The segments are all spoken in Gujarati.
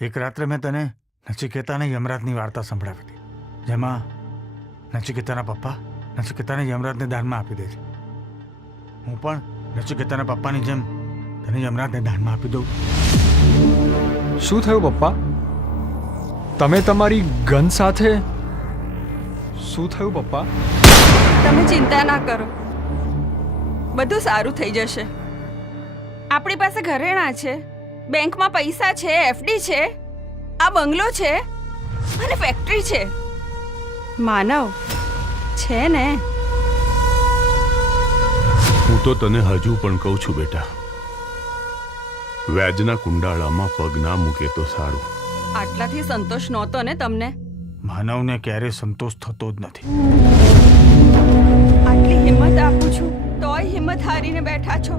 એક રાત્રે મેં તને નચિકેતાને યમરાજની વાર્તા સંભળાવી હતી, જેમાં નચિકેતાના પપ્પા નચિકેતાને યમરાજને દાનમાં આપી દે છે. હું પણ નચિકેતાના પપ્પાની જેમ તને યમરાજને દાનમાં આપી દઉં. શું થયું પપ્પા? તમે તમારી ગન સાથે શું થયું પપ્પા? તમે ચિંતા ના કરો, બધું સારું થઈ જશે. આપણી પાસે ઘરેણાં છે, બેંકમાં પૈસા છે, એફડી છે, આ બંગલો છે અને ફેક્ટરી છે. માનવ છે ને? હું તો તને હજુ પણ કહું છું બેટા, વ્યાજના કુંડાળામાં પગ ના મૂકે તો સારું. આટલાથી સંતોષ નહોતો ને તમને? માનવને ક્યારે સંતોષ થતો જ નથી. આટલી હિંમત આપું છું તોય હિંમત હારીને બેઠા છો.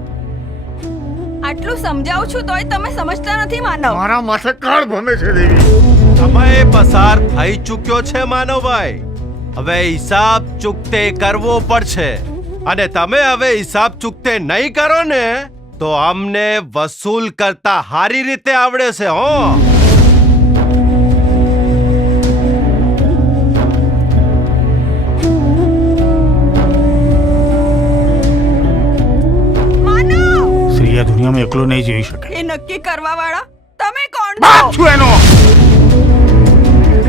આટલું સમજાવું છું તોય તમે સમજતા નથી. માનવ, મારા માથે કાળ ભમે છે દેવી. સમય પસાર થઈ ચૂક્યો છે માનવભાઈ. હવે હિસાબ ચૂકતે કરવો પડશે, અને તમે હવે હિસાબ ચૂકતે નહીં કરો ને તો અમને વસૂલ કરતા હારી રીતે આવડે છે. હો, શ્રી આ દુનિયામાં એકલો નહીં જીવી શકે. એ નક્કી કરવા વાળા તમે કોણ બાપ છો? છું એનો.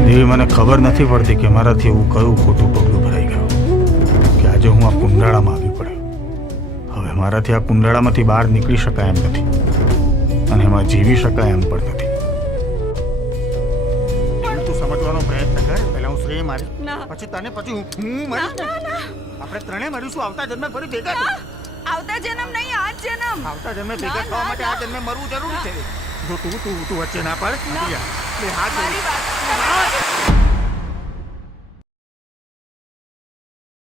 દેવી, મને ખબર નથી પડતી કે મારાથી એવું કયું ખોટું પગલું ભરાઈ ગયું કે આજે હું આ કુંડાળામાં આવી પડ્યો. હવે મારાથી આ કુંડાળામાંથી બહાર નીકળી શકાય એમ નથી, અને એમાં જીવી શકાય એમ પણ નથી. તું સમજવાનો પ્રયત્ન કર. પહેલા હું શ્રેય મારી, ના. પછી તને, પછી હું મારીશ ને. આપણે ત્રણેય મરીશું આવતા જન્મે ફરી ભેગા. આવતા જન્મ નહીં, આ જ જન્મ. આવતા જન્મે ભેગા ના, થવા ના, માટે આ જન્મે મરવું જરૂરી છે. જો તું વચ્ચે ના પડ. ના. બે હાથ મારી જોડી. વાત